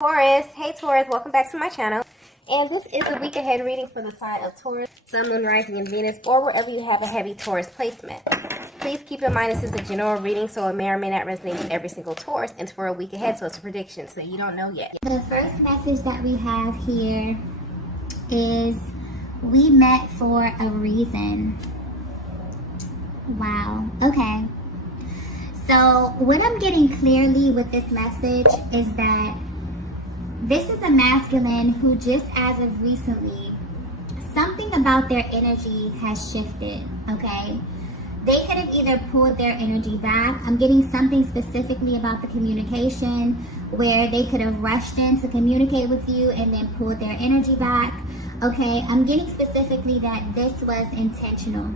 Taurus, hey Taurus, welcome back to my channel. And this is the week ahead reading for the sign of Taurus, Sun, Moon, Rising, and Venus, or wherever you have a heavy Taurus placement. Please keep in mind this is a general reading, so it may or may not resonate with every single Taurus. And it's for a week ahead, so it's a prediction, so you don't know yet. The first message that we have here is we met for a reason. Wow. Okay. So what I'm getting clearly with this message is that this is a masculine who just as of recently, something about their energy has shifted, okay? They could have either pulled their energy back. I'm getting something specifically about the communication where they could have rushed in to communicate with you and then pulled their energy back, okay? I'm getting specifically that this was intentional.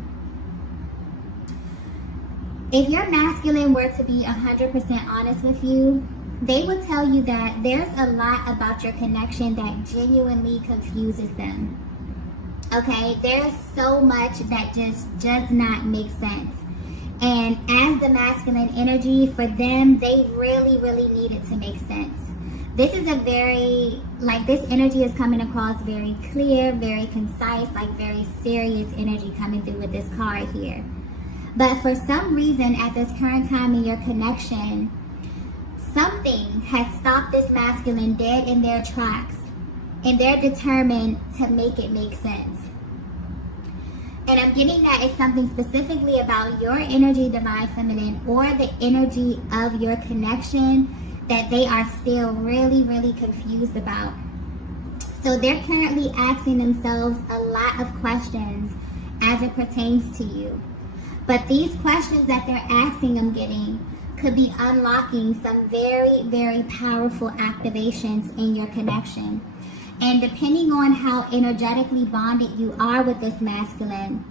If your masculine were to be 100% honest with you, they would tell you that there's a lot about your connection that genuinely confuses them. Okay, there's so much that just does not make sense. And as the masculine energy, for them, they really, really need it to make sense. This is a very, this energy is coming across very clear, very concise, very serious energy coming through with this card here. But for some reason, at this current time in your connection, something has stopped this masculine dead in their tracks, and they're determined to make it make sense. And I'm getting that it's something specifically about your energy, divine feminine, or the energy of your connection that they are still really, really confused about. So they're currently asking themselves a lot of questions as it pertains to you. But these questions that they're asking, I'm getting, could be unlocking some very, very powerful activations in your connection. And depending on how energetically bonded you are with this masculine,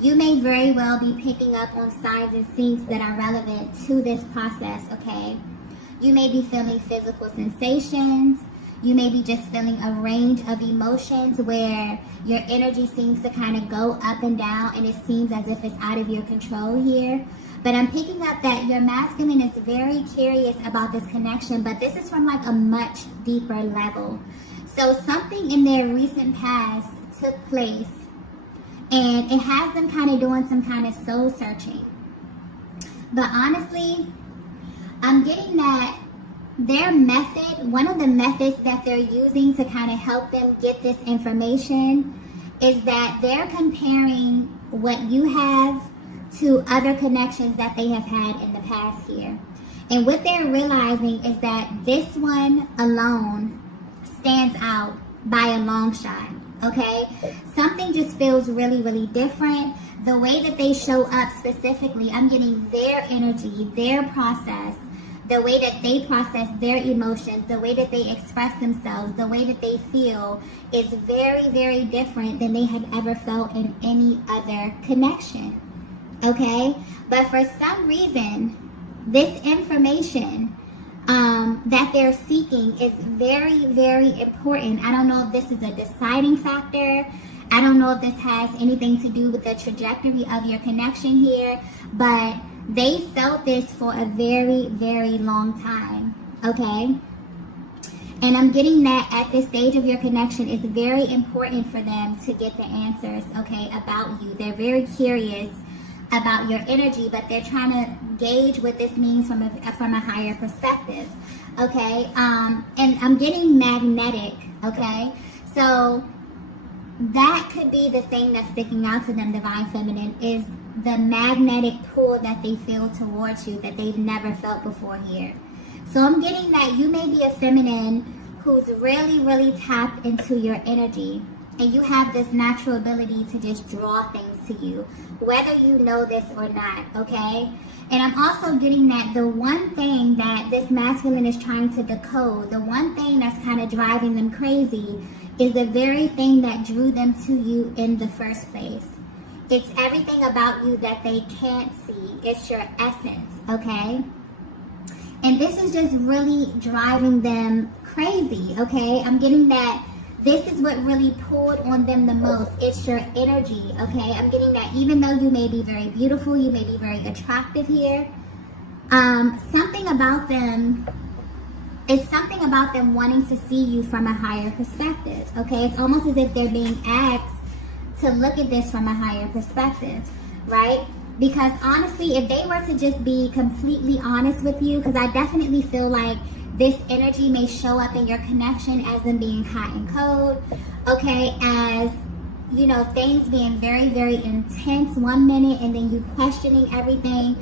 you may very well be picking up on signs and syncs that are relevant to this process, okay? You may be feeling physical sensations. You may be just feeling a range of emotions where your energy seems to kind of go up and down, and it seems as if it's out of your control here. But I'm picking up that your masculine is very curious about this connection, but this is from a much deeper level. So something in their recent past took place, and it has them kind of doing some kind of soul searching. But honestly, I'm getting that their method, one of the methods that they're using to kind of help them get this information is that they're comparing what you have to other connections that they have had in the past here. And what they're realizing is that this one alone stands out by a long shot, okay? Something just feels really, really different. The way that they show up specifically, I'm getting their energy, their process, the way that they process their emotions, the way that they express themselves, the way that they feel is very, very different than they have ever felt in any other connection. Okay? But for some reason, this information that they're seeking is very, very important. I don't know if this is a deciding factor. I don't know if this has anything to do with the trajectory of your connection here, but they felt this for a very, very long time, okay? And I'm getting that at this stage of your connection, it's very important for them to get the answers, okay, about you. They're very curious about your energy, but they're trying to gauge what this means from a higher perspective, okay? And I'm getting magnetic, okay? So that could be the thing that's sticking out to them, divine feminine, is the magnetic pull that they feel towards you that they've never felt before here. So I'm getting that you may be a feminine who's really, really tapped into your energy, and you have this natural ability to just draw things to you, whether you know this or not, okay? And I'm also getting that the one thing that this masculine is trying to decode, the one thing that's kind of driving them crazy, is the very thing that drew them to you in the first place. It's everything about you that they can't see. It's your essence, okay? And this is just really driving them crazy, okay? I'm getting that this is what really pulled on them the most. It's your energy, okay? I'm getting that even though you may be very beautiful, you may be very attractive here, something about them it's something about them wanting to see you from a higher perspective, okay? It's almost as if they're being asked to look at this from a higher perspective, right? Because honestly, if they were to just be completely honest with you, because I definitely feel like this energy may show up in your connection as them being hot and cold, okay? As, you know, things being very, very intense one minute and then you questioning everything.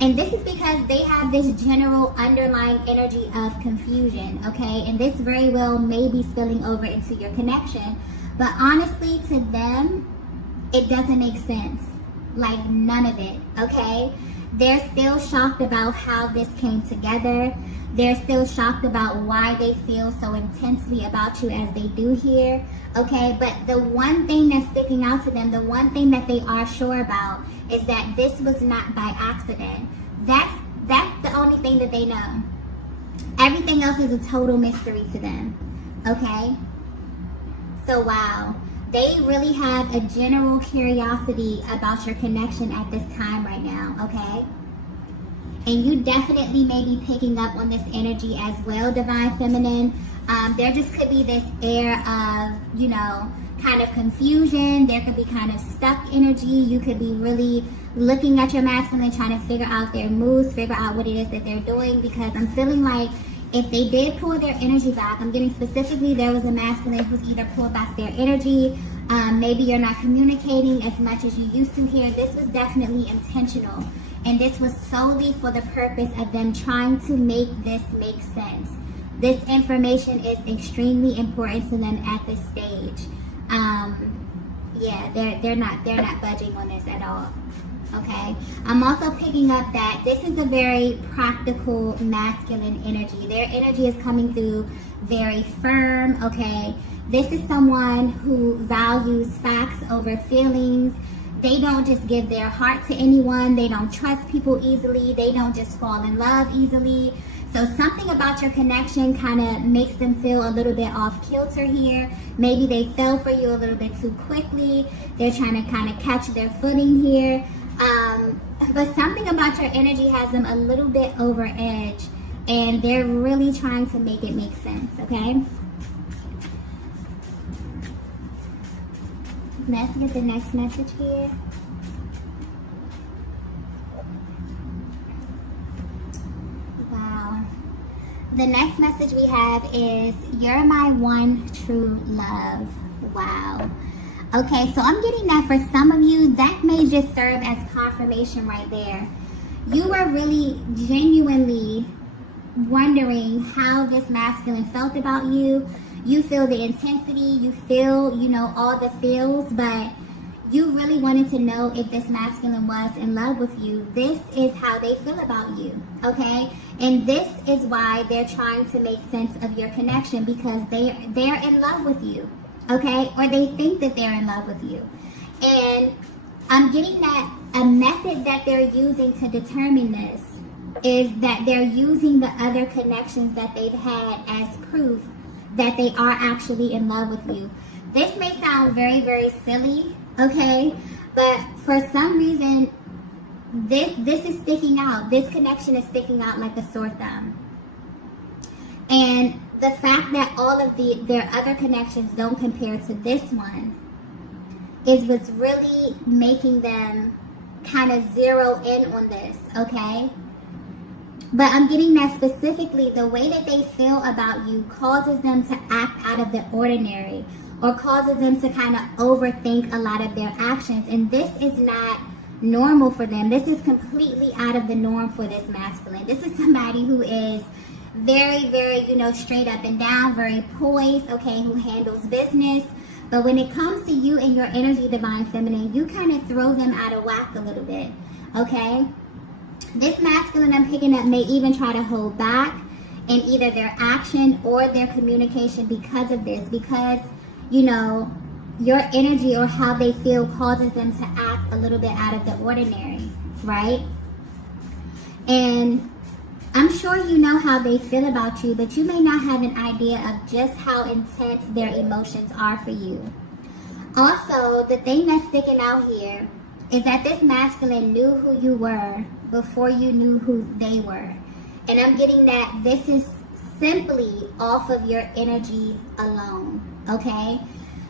And this is because they have this general underlying energy of confusion, okay? And this very well may be spilling over into your connection. But honestly, to them, it doesn't make sense. Like, none of it, okay? They're still shocked about how this came together. They're still shocked about why they feel so intensely about you as they do here, okay? But the one thing that's sticking out to them, the one thing that they are sure about is that this was not by accident. That's the only thing that they know. Everything else is a total mystery to them, okay? So, wow. They really have a general curiosity about your connection at this time right now, okay? And you definitely may be picking up on this energy as well, Divine Feminine. There just could be this air of, you know, kind of confusion. There could be kind of stuck energy. You could be really looking at your masculine, trying to figure out their moves, figure out what it is that they're doing, because I'm feeling like if they did pull their energy back, I'm getting specifically there was a masculine who's either pulled back their energy, maybe you're not communicating as much as you used to here. This was definitely intentional. And this was solely for the purpose of them trying to make this make sense. This information is extremely important to them at this stage. Yeah, they're not budging on this at all. Okay, I'm also picking up that this is a very practical masculine energy. Their energy is coming through very firm. Okay, this is someone who values facts over feelings. They don't just give their heart to anyone. They don't trust people easily. They don't just fall in love easily. So something about your connection kind of makes them feel a little bit off kilter here. Maybe they fell for you a little bit too quickly. They're trying to kind of catch their footing here. But something about your energy has them a little bit over edge, and they're really trying to make it make sense, okay? Let's get the next message here. Wow. The next message we have is, you're my one true love. Wow. Okay, so I'm getting that for some of you, that may just serve as confirmation right there. You were really genuinely wondering how this masculine felt about you. You feel the intensity, you feel, you know, all the feels, but you really wanted to know if this masculine was in love with you. This is how they feel about you, okay? And this is why they're trying to make sense of your connection, because they're in love with you, okay? Or they think that they're in love with you. And I'm getting that a method that they're using to determine this is that they're using the other connections that they've had as proof that they are actually in love with you. This may sound very, very silly, okay? But for some reason, this is sticking out. This connection is sticking out like a sore thumb. And the fact that all of their other connections don't compare to this one is what's really making them kind of zero in on this, okay? But I'm getting that specifically the way that they feel about you causes them to act out of the ordinary, or causes them to kind of overthink a lot of their actions. And this is not normal for them. This is completely out of the norm for this masculine. This is somebody who is very, very, you know, straight up and down, very poised, okay, who handles business. But when it comes to you and your energy, Divine Feminine, you kind of throw them out of whack a little bit, okay? This masculine I'm picking up may even try to hold back in either their action or their communication because of this, because, you know, your energy or how they feel causes them to act a little bit out of the ordinary, right? And I'm sure you know how they feel about you, but you may not have an idea of just how intense their emotions are for you. Also, the thing that's sticking out here is that this masculine knew who you were before you knew who they were. And I'm getting that this is simply off of your energy alone, okay?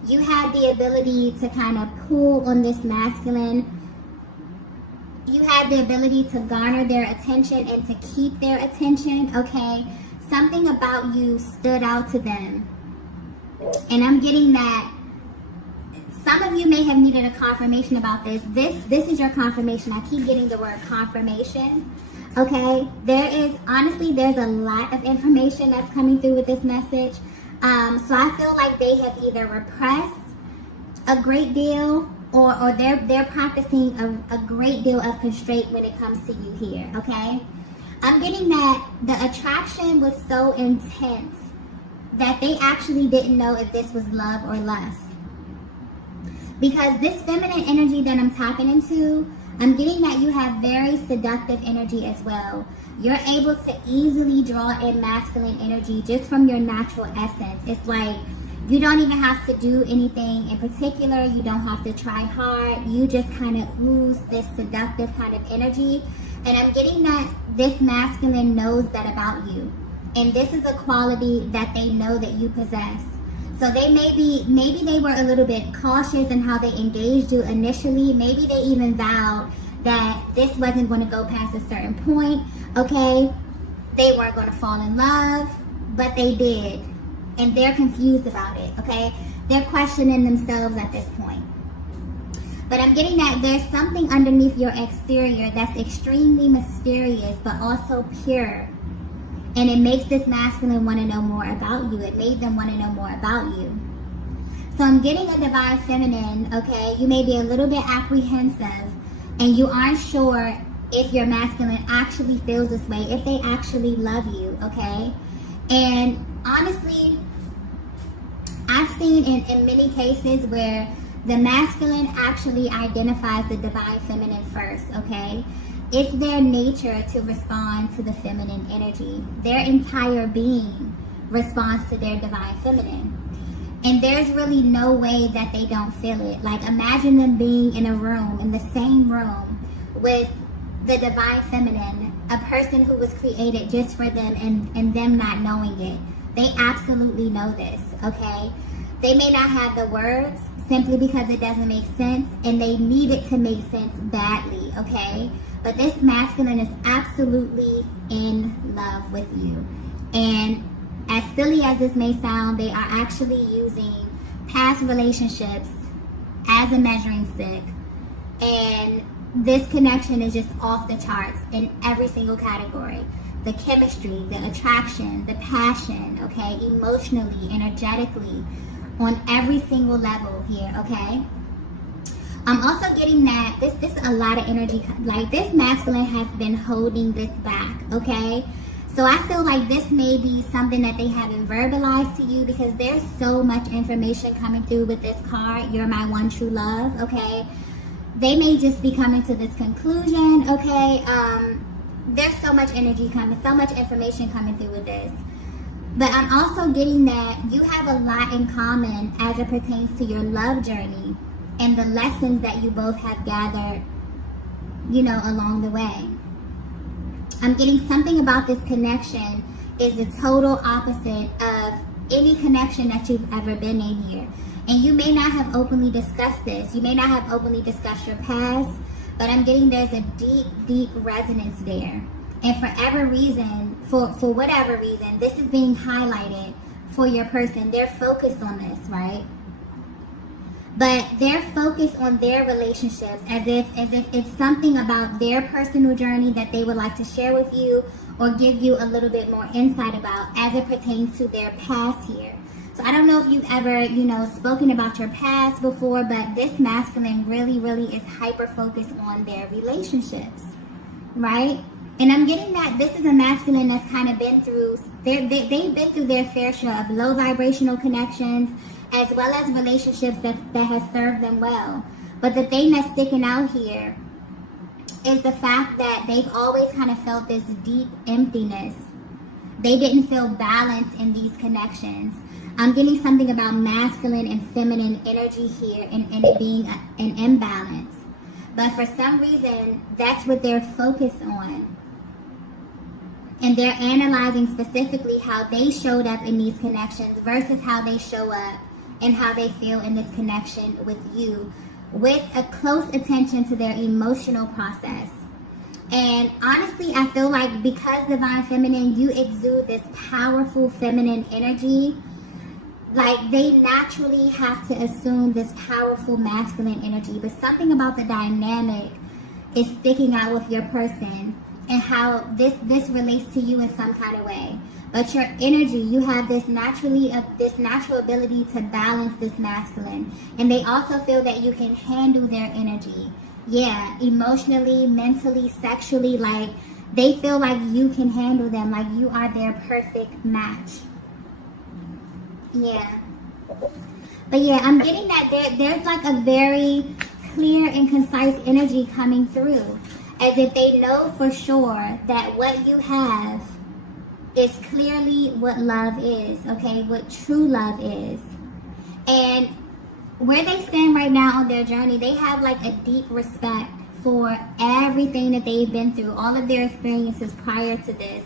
You have the ability to kind of pull on this masculine. You have the ability to garner their attention and to keep their attention, okay? Something about you stood out to them. And I'm getting that some of you may have needed a confirmation about this. This is your confirmation. I keep getting the word confirmation. Okay, honestly, there's a lot of information that's coming through with this message. So I feel like they have either repressed a great deal or they're practicing a great deal of constraint when it comes to you here, okay? I'm getting that the attraction was so intense that they actually didn't know if this was love or lust. Because this feminine energy that I'm tapping into, I'm getting that you have very seductive energy as well. You're able to easily draw in masculine energy just from your natural essence. It's like you don't even have to do anything in particular. You don't have to try hard. You just kind of ooze this seductive kind of energy. And I'm getting that this masculine knows that about you. And this is a quality that they know that you possess. So they maybe they were a little bit cautious in how they engaged you initially. Maybe they even vowed that this wasn't going to go past a certain point, okay? They weren't going to fall in love, but they did. And they're confused about it, okay? They're questioning themselves at this point. But I'm getting that there's something underneath your exterior that's extremely mysterious, but also pure. And it makes this masculine want to know more about you. It made them want to know more about you. So I'm getting a divine feminine, okay? You may be a little bit apprehensive and you aren't sure if your masculine actually feels this way, if they actually love you, okay? And honestly, I've seen in many cases where the masculine actually identifies the divine feminine first, okay? It's their nature to respond to the feminine energy. Their entire being responds to their divine feminine. And there's really no way that they don't feel it. Like imagine them being in a room, in the same room with the divine feminine, a person who was created just for them and them not knowing it. They absolutely know this, okay? They may not have the words simply because it doesn't make sense and they need it to make sense badly, okay? But this masculine is absolutely in love with you. And as silly as this may sound, they are actually using past relationships as a measuring stick. And this connection is just off the charts in every single category. The chemistry, the attraction, the passion, okay? Emotionally, energetically, on every single level here, okay? I'm also getting that this is a lot of energy. Like this masculine has been holding this back, okay? So I feel like this may be something that they haven't verbalized to you because there's so much information coming through with this card. You're my one true love, okay? They may just be coming to this conclusion, okay? There's so much energy coming, so much information coming through with this. But I'm also getting that you have a lot in common as it pertains to your love journey and the lessons that you both have gathered, you know, along the way. I'm getting something about this connection is the total opposite of any connection that you've ever been in here. And you may not have openly discussed this. You may not have openly discussed your past, but I'm getting there's a deep, deep resonance there. And for whatever reason, this is being highlighted for your person. They're focused on this, right? But they're focused on their relationships as if it's something about their personal journey that they would like to share with you or give you a little bit more insight about as it pertains to their past here. So I don't know if you've ever, spoken about your past before, but this masculine really, really is hyper-focused on their relationships, right? And I'm getting that this is a masculine that's kind of been through, they've been through their fair share of low vibrational connections, as well as relationships that has served them well. But the thing that's sticking out here is the fact that they've always kind of felt this deep emptiness. They didn't feel balance in these connections. I'm getting something about masculine and feminine energy here and it being an imbalance. But for some reason, that's what they're focused on. And they're analyzing specifically how they showed up in these connections versus how they show up and how they feel in this connection with you, with a close attention to their emotional process. And honestly, I feel like because Divine Feminine, you exude this powerful feminine energy. Like, they naturally have to assume this powerful masculine energy, but something about the dynamic is sticking out with your person and how this relates to you in some kind of way. But your energy, you have this natural ability to balance this masculine, and they also feel that you can handle their energy. Yeah, emotionally, mentally, sexually, like they feel like you can handle them, like you are their perfect match. Yeah. But yeah, I'm getting that there's like a very clear and concise energy coming through, as if they know for sure that what you have is clearly what love is, okay? What true love is. And where they stand right now on their journey, they have like a deep respect for everything that they've been through, all of their experiences prior to this,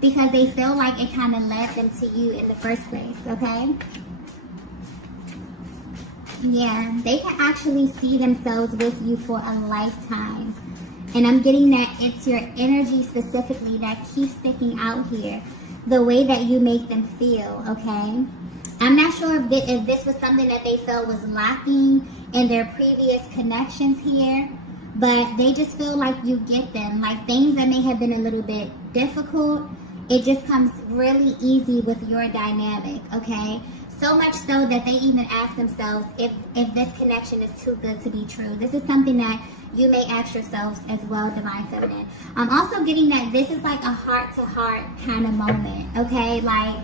because they feel like it kind of led them to you in the first place, okay? Yeah, they can actually see themselves with you for a lifetime. And I'm getting that it's your energy specifically that keeps sticking out here. The way that you make them feel, okay? I'm not sure if this was something that they felt was lacking in their previous connections here, but they just feel like you get them. Like things that may have been a little bit difficult, it just comes really easy with your dynamic, okay? So much so that they even ask themselves if this connection is too good to be true. This is something that you may ask yourselves as well, Divine Feminine. I'm also getting that this is like a heart-to-heart kind of moment, okay? Like,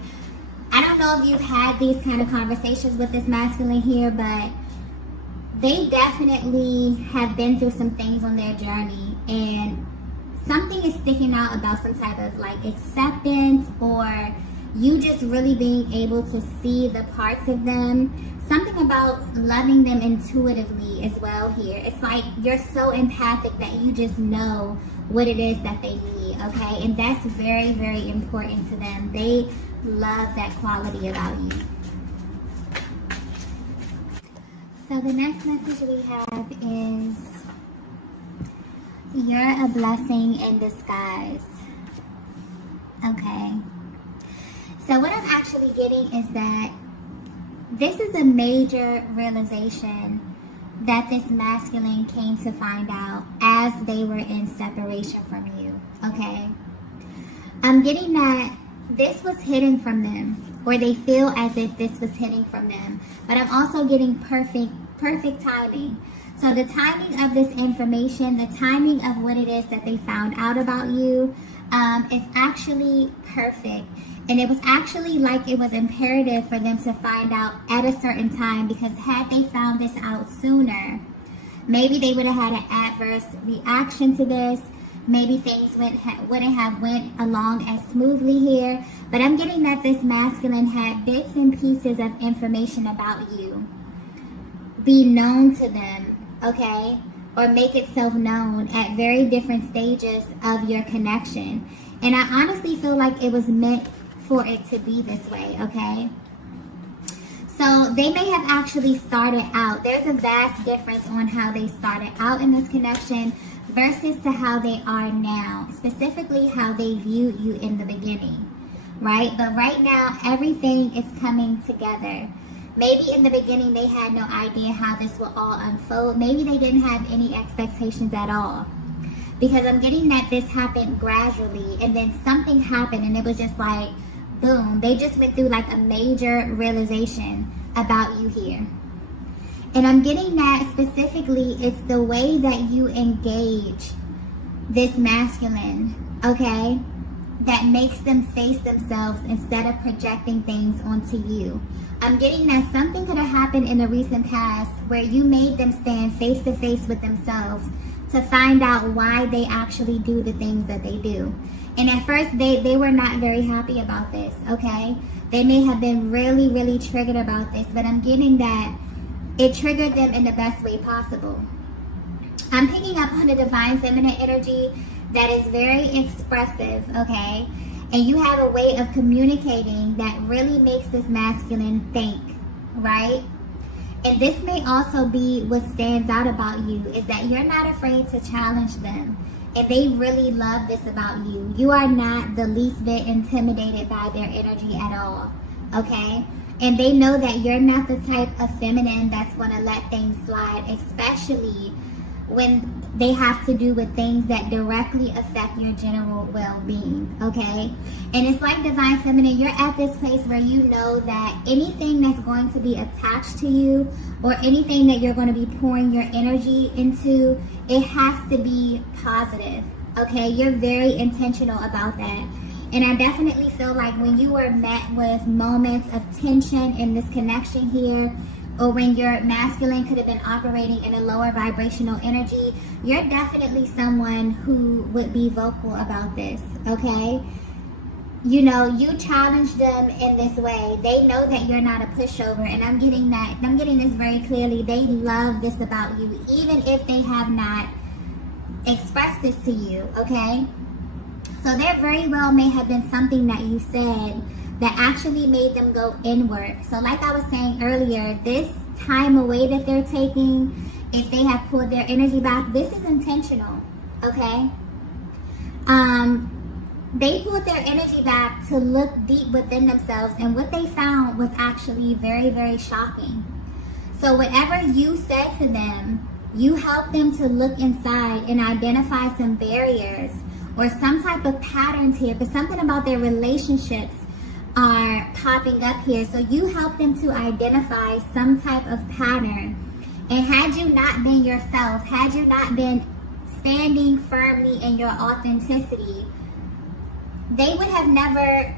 I don't know if you've had these kind of conversations with this masculine here, but they definitely have been through some things on their journey, and something is sticking out about some type of like acceptance, or you just really being able to see the parts of them. Something about loving them intuitively as well here. It's like you're so empathic that you just know what it is that they need, okay? And that's very, very important to them. They love that quality about you. So the next message we have is, you're a blessing in disguise. Okay. So what I'm actually getting is that this is a major realization that this masculine came to find out as they were in separation from you, okay? I'm getting that this was hidden from them, or they feel as if this was hidden from them. But I'm also getting perfect timing. So the timing of this information, the timing of what it is that they found out about you, is actually perfect. And it was actually like it was imperative for them to find out at a certain time, because had they found this out sooner, maybe they would have had an adverse reaction to this. Maybe things wouldn't have went along as smoothly here. But I'm getting that this masculine had bits and pieces of information about you be known to them, okay? Or make itself known at very different stages of your connection. And I honestly feel like it was meant for it to be this way, okay? So they may have actually started out. There's a vast difference on how they started out in this connection versus to how they are now, specifically how they viewed you in the beginning, right? But right now, everything is coming together. Maybe in the beginning, they had no idea how this will all unfold. Maybe they didn't have any expectations at all. Because I'm getting that this happened gradually, and then something happened, and it was just like, boom. They just went through like a major realization about you here. And I'm getting that specifically, it's the way that you engage this masculine, okay, that makes them face themselves instead of projecting things onto you. I'm getting that something could have happened in the recent past where you made them stand face to face with themselves to find out why they actually do the things that they do. And at first, they were not very happy about this, okay? They may have been really, really triggered about this, but I'm getting that it triggered them in the best way possible. I'm picking up on the Divine Feminine energy that is very expressive, okay? And you have a way of communicating that really makes this masculine think, right? And this may also be what stands out about you, is that you're not afraid to challenge them. And they really love this about you. You are not the least bit intimidated by their energy at all, okay? And they know that you're not the type of feminine that's going to let things slide, especially when they have to do with things that directly affect your general well-being, okay? And it's like Divine Feminine, you're at this place where you know that anything that's going to be attached to you or anything that you're going to be pouring your energy into, it has to be positive, okay? You're very intentional about that. And I definitely feel like when you were met with moments of tension in this connection here, or when your masculine could have been operating in a lower vibrational energy, you're definitely someone who would be vocal about this, okay? You know, you challenge them in this way. They know that you're not a pushover, and I'm getting this very clearly. They love this about you, even if they have not expressed this to you, okay? So there very well may have been something that you said that actually made them go inward. So like I was saying earlier, this time away that they're taking, if they have pulled their energy back, this is intentional, okay? They pulled their energy back to look deep within themselves, and what they found was actually very, very shocking. So whatever you said to them, you helped them to look inside and identify some barriers or some type of patterns here, but something about their relationships are popping up here. So you help them to identify some type of pattern. And had you not been yourself, had you not been standing firmly in your authenticity, they would have never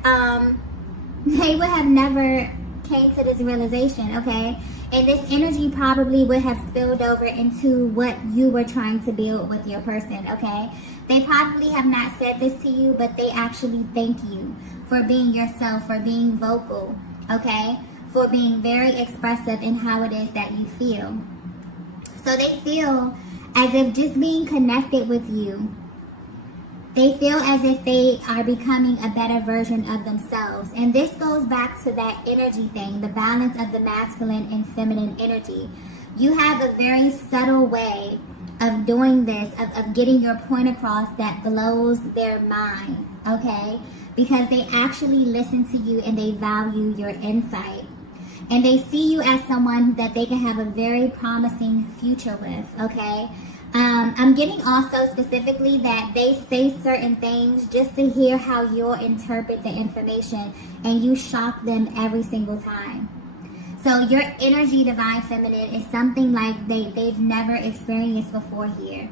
came to this realization, okay? And this energy probably would have spilled over into what you were trying to build with your person, okay? They probably have not said this to you, but they actually thank you for being yourself, for being vocal, okay? For being very expressive in how it is that you feel. So they feel as if just being connected with you, they feel as if they are becoming a better version of themselves. And this goes back to that energy thing, the balance of the masculine and feminine energy. You have a very subtle way of doing this, of getting your point across that blows their mind, okay? Because they actually listen to you and they value your insight. And they see you as someone that they can have a very promising future with, okay? I'm getting also specifically that they say certain things just to hear how you'll interpret the information, and you shock them every single time. So your energy, Divine Feminine, is something like they've never experienced before here.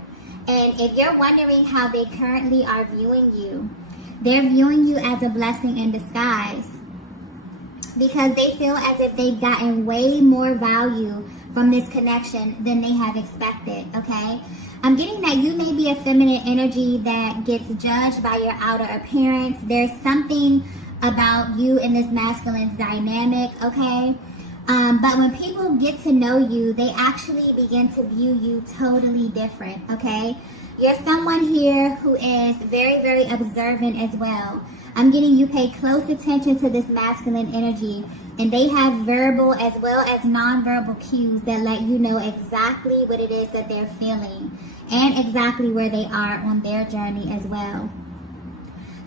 And if you're wondering how they currently are viewing you, they're viewing you as a blessing in disguise, because they feel as if they've gotten way more value from this connection than they have expected, okay? I'm getting that you may be a feminine energy that gets judged by your outer appearance. There's something about you in this masculine dynamic, okay? But when people get to know you, they actually begin to view you totally different, okay? You're someone here who is very, very observant as well. I'm getting you pay close attention to this masculine energy, and they have verbal as well as nonverbal cues that let you know exactly what it is that they're feeling and exactly where they are on their journey as well.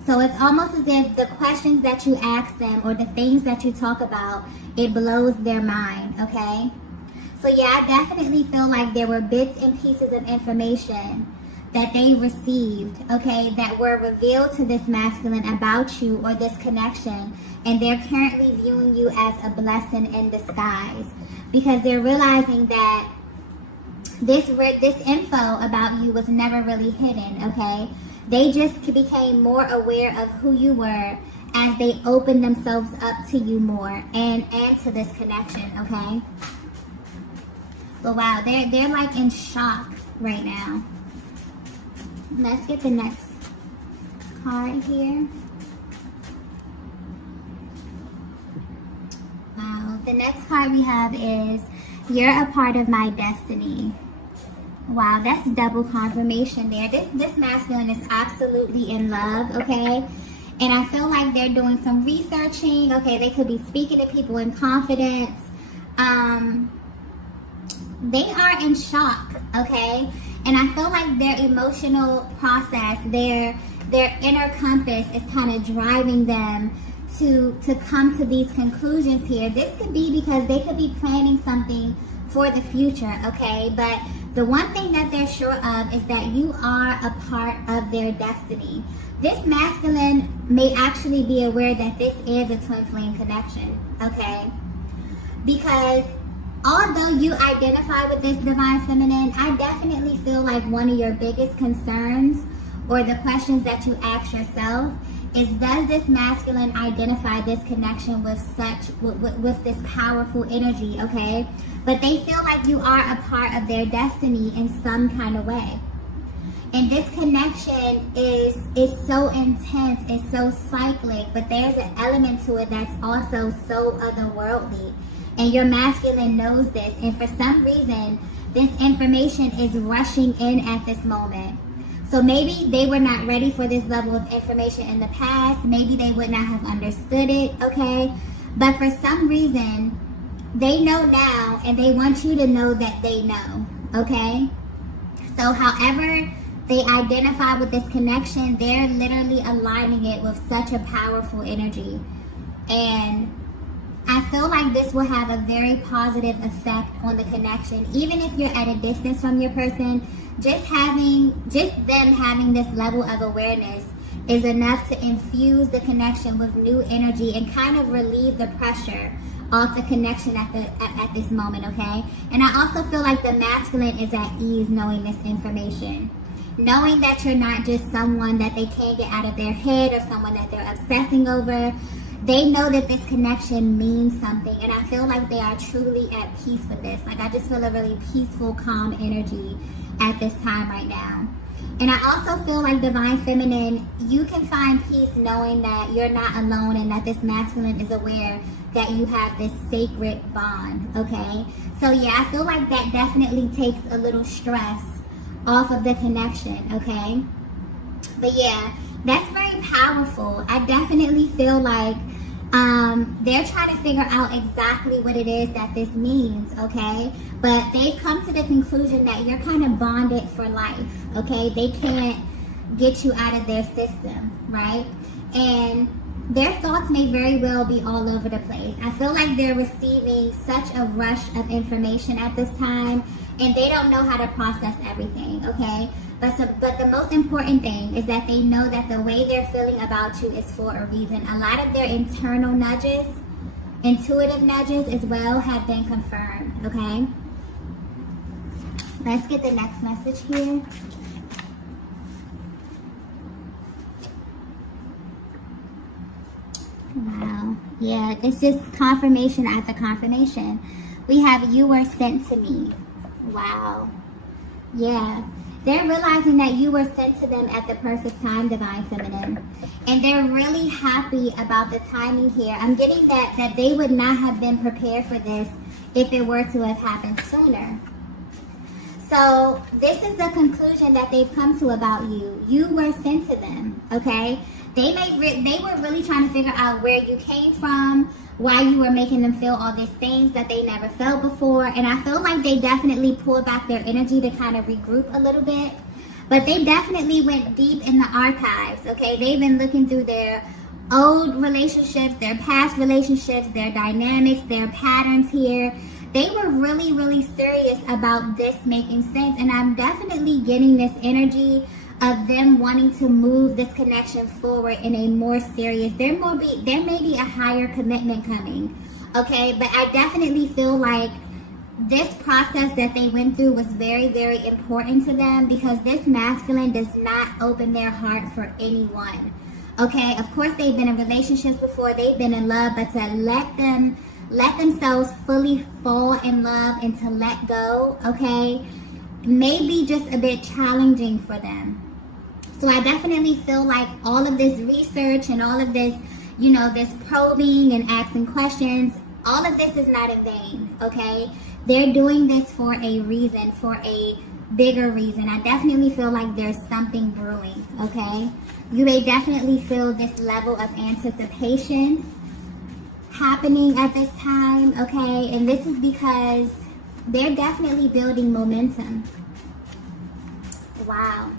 So it's almost as if the questions that you ask them or the things that you talk about, it blows their mind, okay? So yeah, I definitely feel like there were bits and pieces of information that they received, okay, that were revealed to this masculine about you or this connection, and they're currently viewing you as a blessing in disguise, because they're realizing that this info about you was never really hidden, okay? They just became more aware of who you were as they opened themselves up to you more and to this connection, okay? But wow, they're like in shock right now. Let's get the next card here. Wow, the next card we have is, you're a part of my destiny. Wow, that's double confirmation there. This masculine is absolutely in love, okay? And I feel like they're doing some researching, okay? They could be speaking to people in confidence. They are in shock, okay? And I feel like their emotional process, their inner compass is kind of driving them to come to these conclusions here. This could be because they could be planning something for the future, okay? But the one thing that they're sure of is that you are a part of their destiny. This masculine may actually be aware that this is a twin flame connection, okay? Because although you identify with this divine feminine, I definitely feel like one of your biggest concerns or the questions that you ask yourself is, does this masculine identify this connection with this powerful energy, okay? But they feel like you are a part of their destiny in some kind of way. And this connection is so intense, it's so cyclic, but there's an element to it that's also so otherworldly. And your masculine knows this, and for some reason, this information is rushing in at this moment. So maybe they were not ready for this level of information in the past. Maybe they would not have understood it, okay? But for some reason, they know now, and they want you to know that they know, okay? So however they identify with this connection, they're literally aligning it with such a powerful energy. And I feel like this will have a very positive effect on the connection. Even if you're at a distance from your person, just them having this level of awareness is enough to infuse the connection with new energy and kind of relieve the pressure off the connection at this moment, okay? And I also feel like the masculine is at ease knowing this information. Knowing that you're not just someone that they can't get out of their head or someone that they're obsessing over. They know that this connection means something, and I feel like they are truly at peace with this. Like, I just feel a really peaceful, calm energy at this time right now. And I also feel like divine feminine, you can find peace knowing that you're not alone and that this masculine is aware that you have this sacred bond, okay? So yeah, I feel like that definitely takes a little stress off of the connection, okay? But yeah, that's very powerful. I definitely feel like they're trying to figure out exactly what it is that this means, okay? But they've come to the conclusion that you're kind of bonded for life, okay? They can't get you out of their system, right? And their thoughts may very well be all over the place. I feel like they're receiving such a rush of information at this time, and they don't know how to process everything, okay? But the most important thing is that they know that the way they're feeling about you is for a reason. A lot of their internal nudges, intuitive nudges as well, have been confirmed, okay? Let's get the next message here. Wow. Yeah, it's just confirmation after confirmation. We have, you were sent to me. Wow. Yeah. They're realizing that you were sent to them at the perfect time, divine feminine. And they're really happy about the timing here. I'm getting that they would not have been prepared for this if it were to have happened sooner. So this is the conclusion that they've come to about you. You were sent to them, okay? They were really trying to figure out where you came from, why you were making them feel all these things that they never felt before. And I feel like they definitely pulled back their energy to kind of regroup a little bit. But they definitely went deep in the archives, okay? They've been looking through their old relationships, their past relationships, their dynamics, their patterns here. They were really, really serious about this making sense. And I'm definitely getting this energy of them wanting to move this connection forward in a more serious, there may be a higher commitment coming, okay? But I definitely feel like this process that they went through was very, very important to them, because this masculine does not open their heart for anyone, okay? Of course, they've been in relationships before, they've been in love, but to let themselves fully fall in love and to let go, okay, may be just a bit challenging for them. So I definitely feel like all of this research and all of this, you know, this probing and asking questions, all of this is not in vain, okay? They're doing this for a reason, for a bigger reason. I definitely feel like there's something brewing, okay? You may definitely feel this level of anticipation happening at this time, okay? And this is because they're definitely building momentum. Wow.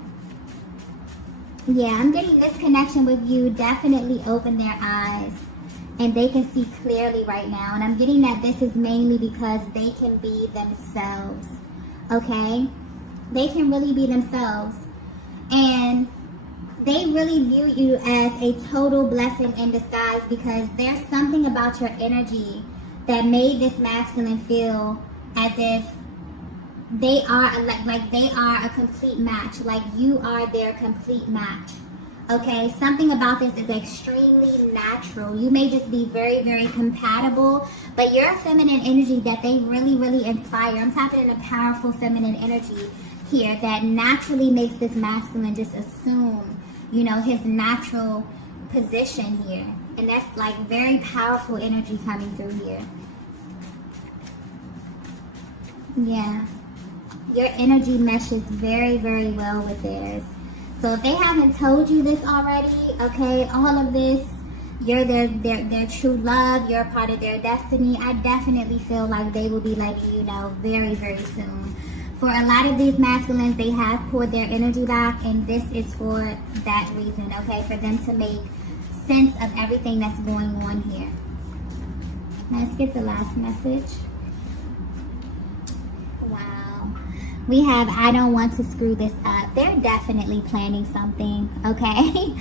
Yeah, I'm getting this connection with you definitely open their eyes and they can see clearly right now. And I'm getting that this is mainly because they can be themselves, okay? They can really be themselves. And they really view you as a total blessing in disguise because there's something about your energy that made this masculine feel as if they are like they are a complete match, like you are their complete match, okay? Something about this is extremely natural. You may just be very, very compatible, but you're a feminine energy that they really, really inspire. I'm tapping in a powerful feminine energy here that naturally makes this masculine just assume, you know, his natural position here. And that's like very powerful energy coming through here. Yeah. Your energy meshes very, very well with theirs. So if they haven't told you this already, okay, all of this, you're their true love, you're a part of their destiny, I definitely feel like they will be letting you know very, very soon. For a lot of these masculines, they have poured their energy back, and this is for that reason, okay, for them to make sense of everything that's going on here. Let's get the last message. Wow. We have, I don't want to screw this up. They're definitely planning something, okay?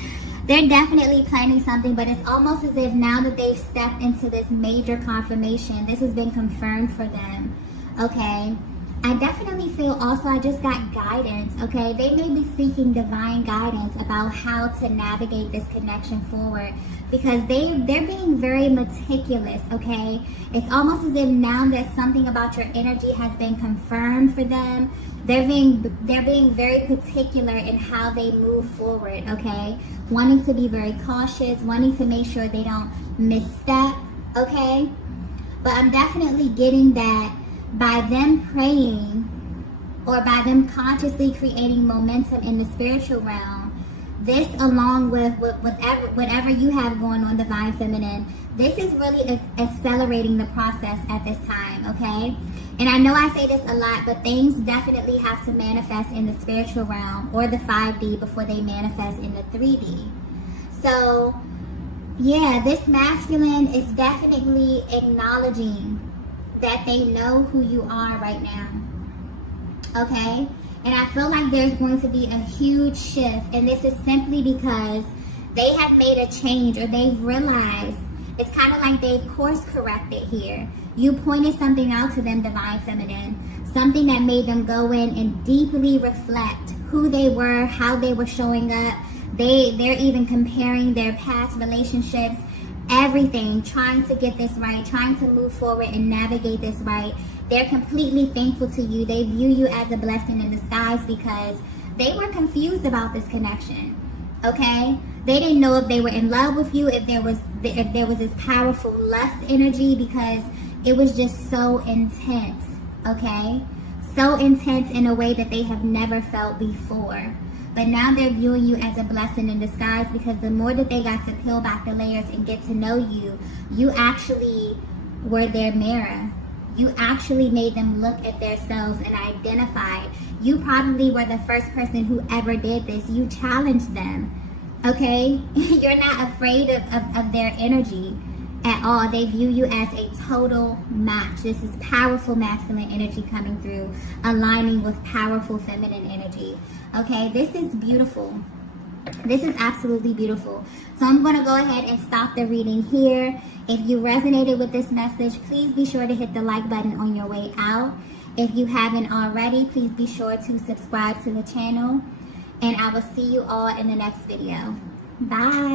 They're definitely planning something, but it's almost as if now that they've stepped into this major confirmation, this has been confirmed for them, okay? I definitely feel also I just got guidance, okay? They may be seeking divine guidance about how to navigate this connection forward because they're being very meticulous, okay? It's almost as if now that something about your energy has been confirmed for them, they're being very particular in how they move forward, okay? Wanting to be very cautious, wanting to make sure they don't misstep, okay? But I'm definitely getting that by them praying or by them consciously creating momentum in the spiritual realm, this along with whatever you have going on, divine feminine, this is really accelerating the process at this time, okay? And I know I say this a lot, but things definitely have to manifest in the spiritual realm or the 5D before they manifest in the 3D. So yeah, this masculine is definitely acknowledging that they know who you are right now, okay? And I feel like there's going to be a huge shift, and this is simply because they have made a change or they've realized, it's kind of like they've course corrected here. You pointed something out to them, divine feminine, something that made them go in and deeply reflect who they were, how they were showing up. They're even comparing their past relationships, everything, trying to get this right, trying to move forward and navigate this right. They're completely thankful to you. They view you as a blessing in disguise because they were confused about this connection, okay? They didn't know if they were in love with you, if there was this powerful lust energy, because it was just so intense, okay? So intense in a way that they have never felt before. But now they're viewing you as a blessing in disguise because the more that they got to peel back the layers and get to know you, you actually were their mirror. You actually made them look at themselves and identify. You probably were the first person who ever did this. You challenged them, okay? You're not afraid of their energy at all. They view you as a total match. This is powerful masculine energy coming through, aligning with powerful feminine energy. Okay, this is beautiful. This is absolutely beautiful. So I'm going to go ahead and stop the reading here. If you resonated with this message, please be sure to hit the like button on your way out. If you haven't already, please be sure to subscribe to the channel. And I will see you all in the next video. Bye.